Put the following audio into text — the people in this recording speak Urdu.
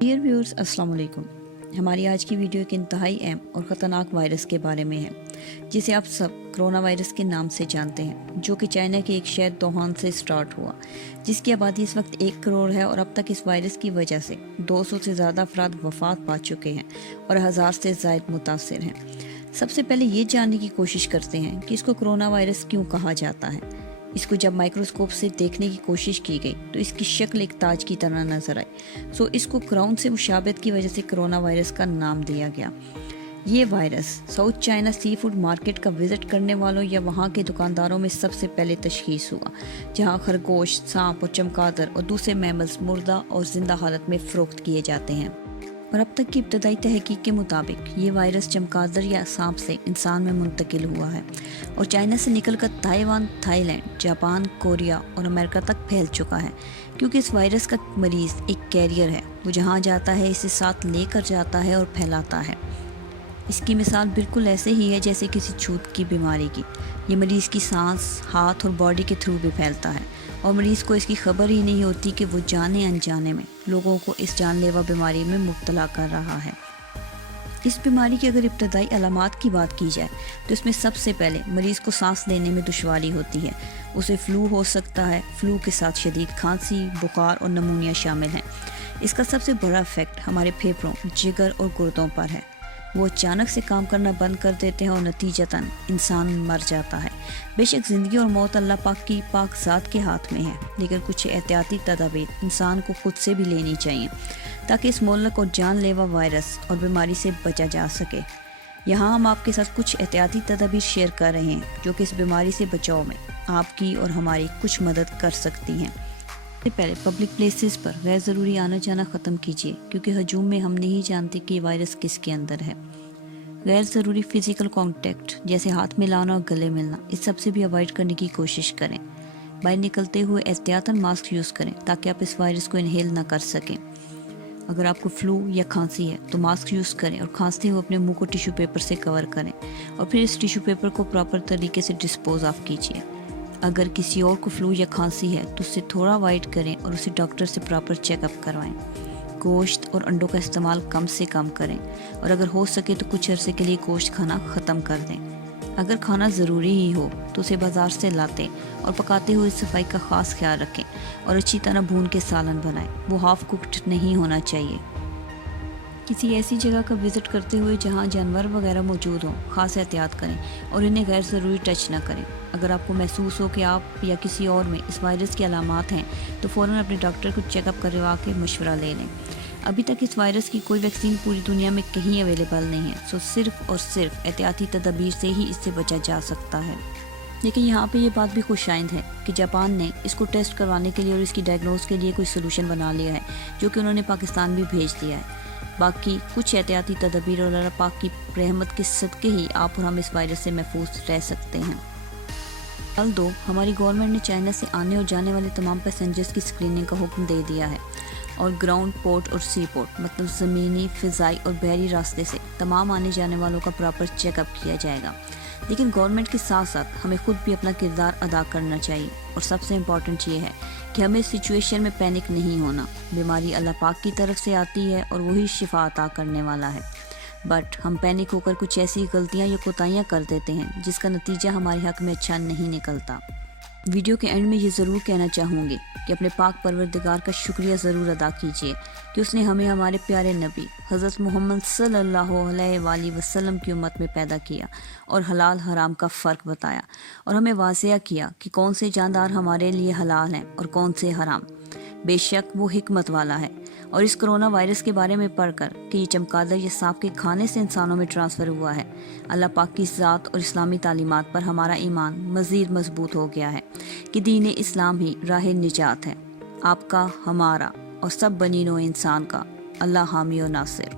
ڈیئر ویورز، السلام علیکم۔ ہماری آج کی ویڈیو ایک انتہائی اہم اور خطرناک وائرس کے بارے میں ہے جسے آپ سب کرونا وائرس کے نام سے جانتے ہیں، جو کہ چائنا کے ایک شہر ووہان سے سٹارٹ ہوا، جس کی آبادی اس وقت 1 کروڑ ہے، اور اب تک اس وائرس کی وجہ سے 200 سے زیادہ افراد وفات پا چکے ہیں اور 1000 سے زائد متاثر ہیں۔ سب سے پہلے یہ جاننے کی کوشش کرتے ہیں کہ اس کو کرونا وائرس کیوں کہا جاتا ہے۔ اس کو جب مائکروسکوپ سے دیکھنے کی کوشش کی گئی تو اس کی شکل ایک تاج کی طرح نظر آئی، اس کو کراؤن سے مشابہت کی وجہ سے کرونا وائرس کا نام دیا گیا۔ یہ virus south China Sea food market کا وزٹ کرنے والوں یا وہاں کے دکانداروں میں سب سے پہلے تشخیص ہوا، جہاں خرگوش، سانپ اور چمگادڑ اور دوسرے میملز مردہ اور زندہ حالت میں فروخت کیے جاتے ہیں، اور اب تک کی ابتدائی تحقیق کے مطابق یہ وائرس چمگادڑ یا سانپ سے انسان میں منتقل ہوا ہے اور چائنا سے نکل کر Taiwan, Thailand, Japan, Korea اور امریکہ تک پھیل چکا ہے۔ کیونکہ اس وائرس کا مریض ایک کیریئر ہے، وہ جہاں جاتا ہے اسے ساتھ لے کر جاتا ہے اور پھیلاتا ہے۔ اس کی مثال بالکل ایسے ہی ہے جیسے کسی چھوت کی بیماری کی۔ یہ مریض کی سانس، ہاتھ اور باڈی کے تھرو بھی پھیلتا ہے، اور مریض کو اس کی خبر ہی نہیں ہوتی کہ وہ جانے انجانے میں لوگوں کو اس جان لیوا بیماری میں مبتلا کر رہا ہے۔ اس بیماری کی اگر ابتدائی علامات کی بات کی جائے تو اس میں سب سے پہلے مریض کو سانس لینے میں دشواری ہوتی ہے، اسے فلو ہو سکتا ہے، فلو کے ساتھ شدید کھانسی، بخار اور نمونیا شامل ہیں۔ اس کا سب سے بڑا ایفیکٹ ہمارے پھیپھڑوں، جگر اور گردوں پر ہے۔ وہ اچانک سے کام کرنا بند کر دیتے ہیں اور نتیجتاً انسان مر جاتا ہے۔ بے شک زندگی اور موت اللہ پاک کی پاک ذات کے ہاتھ میں ہے، لیکن کچھ احتیاطی تدابیر انسان کو خود سے بھی لینی چاہیے تاکہ اس مہلک اور جان لیوا وائرس اور بیماری سے بچا جا سکے۔ یہاں ہم آپ کے ساتھ کچھ احتیاطی تدابیر شیئر کر رہے ہیں جو کہ اس بیماری سے بچاؤ میں آپ کی اور ہماری کچھ مدد کر سکتی ہیں۔ سب سے پہلے پبلک پلیسز پر غیر ضروری آنا جانا ختم کیجیے، کیونکہ ہجوم میں ہم نہیں جانتے کہ یہ وائرس کس کے اندر ہے۔ غیر ضروری فزیکل کانٹیکٹ جیسے ہاتھ ملانا اور گلے ملنا، اس سب سے بھی اوائڈ کرنے کی کوشش کریں۔ باہر نکلتے ہوئے احتیاطاً ماسک یوز کریں تاکہ آپ اس وائرس کو انہیل نہ کر سکیں۔ اگر آپ کو فلو یا کھانسی ہے تو ماسک یوز کریں اور کھانستے ہوئے اپنے منہ کو ٹیشو پیپر سے کور کریں، اور پھر اس ٹیشو پیپر کو پراپر طریقے سے ڈسپوز آف کیجیے۔ اگر کسی اور کو فلو یا کھانسی ہے تو اس سے تھوڑا اوائڈ کریں اور اسے ڈاکٹر سے پراپر چیک اپ کروائیں۔ گوشت اور انڈوں کا استعمال کم سے کم کریں، اور اگر ہو سکے تو کچھ عرصے کے لیے گوشت کھانا ختم کر دیں۔ اگر کھانا ضروری ہی ہو تو اسے بازار سے لاتے اور پکاتے ہوئے صفائی کا خاص خیال رکھیں، اور اچھی طرح بھون کے سالن بنائیں، وہ ہاف کوکڈ نہیں ہونا چاہیے۔ کسی ایسی جگہ کا وزٹ کرتے ہوئے جہاں جانور وغیرہ موجود ہوں، خاص احتیاط کریں اور انہیں غیر ضروری ٹچ نہ کریں۔ اگر آپ کو محسوس ہو کہ آپ یا کسی اور میں اس وائرس کی علامات ہیں تو فوراً اپنے ڈاکٹر کو چیک اپ کروا کے مشورہ لے لیں۔ ابھی تک اس وائرس کی کوئی ویکسین پوری دنیا میں کہیں اویلیبل نہیں ہے، صرف اور صرف احتیاطی تدابیر سے ہی اس سے بچا جا سکتا ہے۔ لیکن یہاں پہ یہ بات بھی خوش آئند ہے کہ جاپان نے اس کو ٹیسٹ کروانے کے لیے اور اس کی ڈائگنوز کے لیے کوئی سلوشن بنا لیا ہے، جو کہ انہوں نے پاکستان بھی بھیج دیا ہے۔ باقی کچھ احتیاطی تدابیر اور اللہ پاک کی رحمت کے صدقے ہی آپ اور ہم اس وائرس سے محفوظ رہ سکتے ہیں۔ سال 2 ہماری گورنمنٹ نے چائنا سے آنے اور جانے والے تمام پیسنجرز کی اسکریننگ کا حکم دے دیا ہے، اور گراؤنڈ پورٹ اور سی پورٹ مطلب زمینی، فضائی اور بحری راستے سے تمام آنے جانے والوں کا پراپر چیک اپ کیا جائے گا۔ لیکن گورنمنٹ کے ساتھ ساتھ ہمیں خود بھی اپنا کردار ادا کرنا چاہیے، اور سب سے امپورٹنٹ یہ ہے کہ ہمیں اس سچویشن میں پینک نہیں ہونا۔ بیماری اللہ پاک کی طرف سے آتی ہے اور وہی شفا عطا کرنے والا ہے، بٹ ہم پینک ہو کر کچھ ایسی غلطیاں یا کوتاہیاں کر دیتے ہیں جس کا نتیجہ ہمارے حق میں اچھا نہیں نکلتا۔ ویڈیو کے اینڈ میں یہ ضرور کہنا چاہوں گی کہ اپنے پاک پروردگار کا شکریہ ضرور ادا کیجیے کہ اس نے ہمیں ہمارے پیارے نبی حضرت محمد صلی اللہ علیہ وآلہ وسلم کی امت میں پیدا کیا اور حلال حرام کا فرق بتایا، اور ہمیں واضح کیا کہ کون سے جاندار ہمارے لیے حلال ہیں اور کون سے حرام۔ بے شک وہ حکمت والا ہے۔ اور اس کرونا وائرس کے بارے میں پڑھ کر کہ یہ چمگادڑ یا سانپ کے کھانے سے انسانوں میں ٹرانسفر ہوا ہے، اللہ پاک کی ذات اور اسلامی تعلیمات پر ہمارا ایمان مزید مضبوط ہو گیا ہے کہ دین اسلام ہی راہ نجات ہے۔ آپ کا، ہمارا اور سب بنی نوع انسان کا اللہ حامی و ناصر۔